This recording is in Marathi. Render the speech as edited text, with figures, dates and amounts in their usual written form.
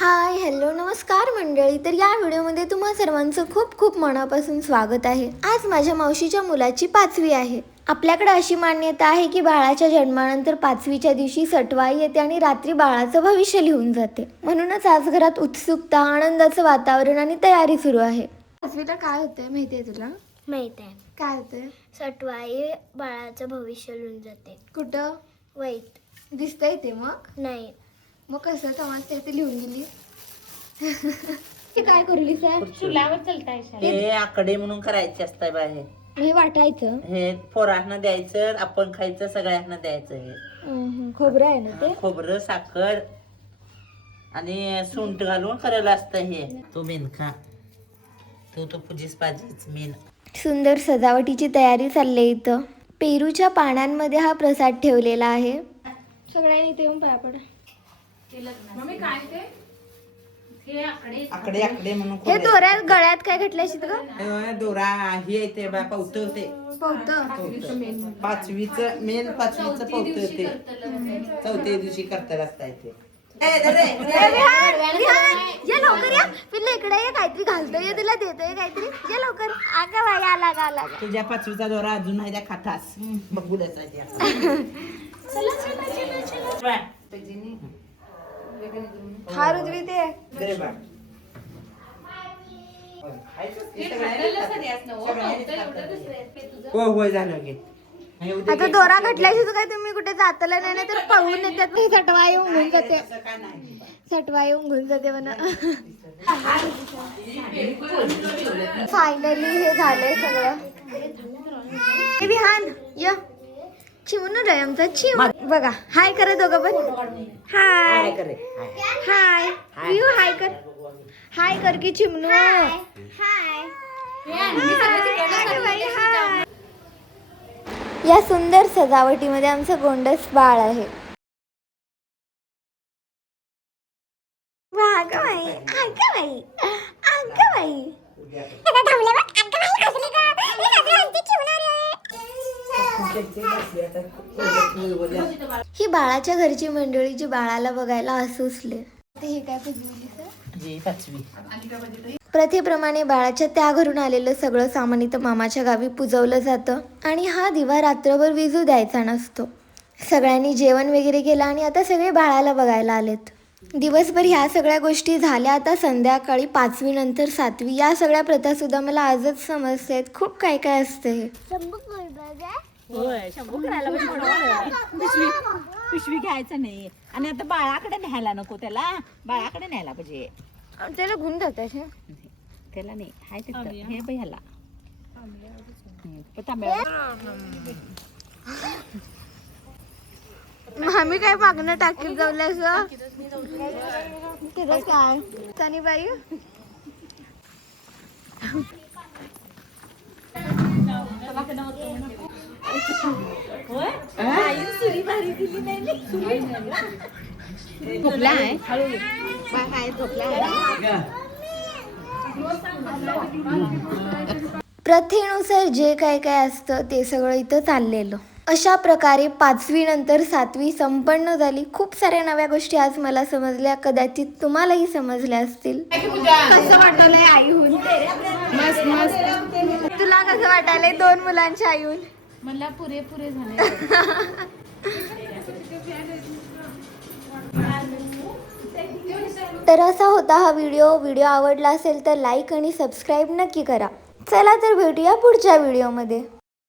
हाय हॅलो नमस्कार मंडळी. तर या व्हिडिओमध्ये तुम्हा सर्वांचं खूप खूप मनापासून स्वागत आहे. आज माझ्या मावशीच्या मुलाची 5वी आहे. आपल्याकडे अशी मान्यता आहे की बाळाच्या जन्मानंतर 5वीच्या दिवशी सटवाई येते आणि रात्री बाळाचं भविष्य लिहून जाते. म्हणूनच आज घरात उत्सुकता, आनंदाचं वातावरण आणि तयारी सुरू आहे. 5वीला काय होतंय माहिती आहे तुला? माहित आहे. काय होतंय? सटवाई बाळाचं भविष्य लिहून जाते. कुठं? वहीत. दिसतंय ते मग? नाही. मग कसं समजते ते लिहून गेली? काय करली सर? चुलावर चालताय हे आकडे म्हणून करायचे असतात बाहेर. हे वाटायचं, हे पोरांना द्यायचं, आपण खायचं, सगळ्यांना द्यायचं. हे खोबरं आहे ना ते? खोबरं, साखर आणि सुंठ घालून करायला असतं. हे तो मेनका तो पूजीस पाहिजेच मेन. सुंदर सजावटीची तयारी चालली आहे इथं. पेरूच्या पानांमध्ये हा प्रसाद ठेवलेला आहे. सगळ्यांनी इथे येऊन पाया पडा. आकडे आकडे म्हणून हे दोऱ्यात गळ्यात काय घटले अशी का? दोरा हे येते बा पवतं ते पाचवीच मेन पाचवीच पवतं ते चौथ्या दिवशी करता असता ते. या लवकर या, पिल्ले इकडे ये, काहीतरी घालतोय तुला, देतोय काहीतरी. या लवकर. आगा बाई आला आला. तुझ्या पाचवीचा दोरा अजून आहे त्या खाटास मग बुडायचा. हा रुद्री ते होय झालं की. आता दोरा घटल्याशी काय तुम्ही कुठे जातला नाही तर पळून येतात. सटवा येऊन घेऊन जाते, सटवा येऊन घेऊन जाते म्हणा. फायनली हे झालंय सगळं. हे विहान या चिमून रे आमचा चिम बघा. हाय करा दोघं पण. हाय हाय यू हाय कर. हाय कर की चिमनू. या सुंदर सजावटीमध्ये आमचं गोंडस बाळ आहे. ही बाळाच्या घरची मंडळी जी बाळाला बघायला हसूसले. हे काय प्रथेप्रमाणे बाळाच्या त्या घरून आलेलं सगळं सामान इथं मामाच्या गावी पुजवलं जातं आणि हा दिवा रात्रभर विझू द्यायचा नसतो. सगळ्यांनी जेवण वगैरे केलं आणि आता सगळे बाळाला बघायला आलेत. दिवसभर ह्या सगळ्या गोष्टी झाल्या. आता संध्याकाळी 5वी नंतर 7वी या सगळ्या प्रथा सुद्धा मला आजच समजतात. खूप काय काय असतं हे. पिशवी घ्यायचं नाही आणि आता बाळाकडे न्यायला नको. त्याला बाळाकडे न्यायला पाहिजे. त्याला गुण जातात हे. त्याला नाही हाय तिथं हे बाई ह्याला आम्ही काय मागणं टाकीत जाऊल्यास तिथं काय तनी बाई. प्रथेनुसार जे काय काय असतं ते सगळं इथं चाललेलं. अशा प्रकारे 5वी नंतर 7वी संपन्न झाली. खूप साऱ्या नव्या गोष्टी आज मला समजल्या. कदाचित तुम्हालाही समजल्या असतील. कसं वाटायलंय आई होऊन? मस्त मस्त. तुला कसं वाटायलंय 2 मुलांच्या आई होऊन? मला पुरे झाले. तर असा होता हा व्हिडिओ आवडला असेल तर लाईक आणि सबस्क्राईब नक्की करा. चला तर भेटूया पुढच्या व्हिडिओमध्ये.